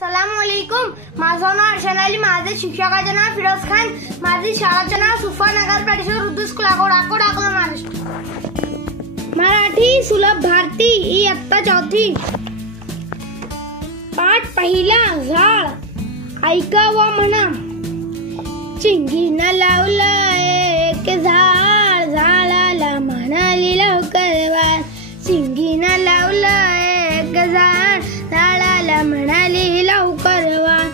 सलामकुम. माझं नाव अर्शना अली. माझे शिक्षकाचे नाव फिरोज खान. माझी शाळेचे नाव सुफा नगर परिषद उर्दू स्कूल अकोला महाराष्ट्र. मराठी सुलभ भारती इयत्ता चौथी. पाठ पहिला. झाड ऐकावा म्हणा. चिंगीनं लावलं एक झाड, झाडाला म्हणाली लवकर वाढ. चिंगीनं लावलं एक झाड, झाडाला म्हणाली लवकर वाढ.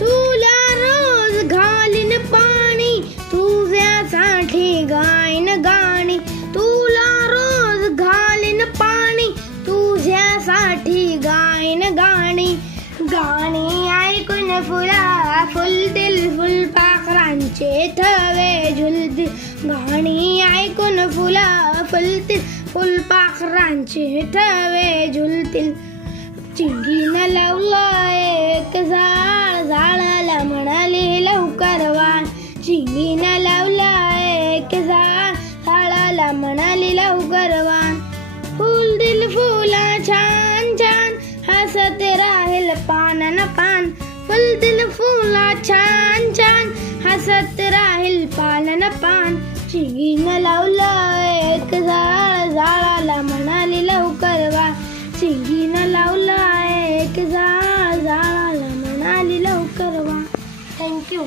तुला रोज घालीन पाणी, तुझ्यासाठी गायन गाणी. तुला रोज घालीन पाणी, तुझ्यासाठी गायन गाणी. गाणी ऐकून फुला फुलतील, फुलपाखरांचे थवे झुलतील. गाणी ऐकून फुला फुलतील, फुलपाखरांचे थवे झुलतील. चिंगीनं लावलं एक झाड, झाडाला म्हणाली लवकर वाढ. चिंगीनं लावलं एक झाड, झाडाला म्हणाली लवकर वाढ. फुल दिल फुला छान छान, हसत राहील पानानं पान. फुल दिल फुला छान छान, हसत राहील पानानं पान. चिंगीनं लावलं एक झाड, झाडाला म्हणाली लवकर वाढ. चिंगीनं लावलं एक झाड, झाडाला म्हणाली लवकर वाढ. थँक्यू.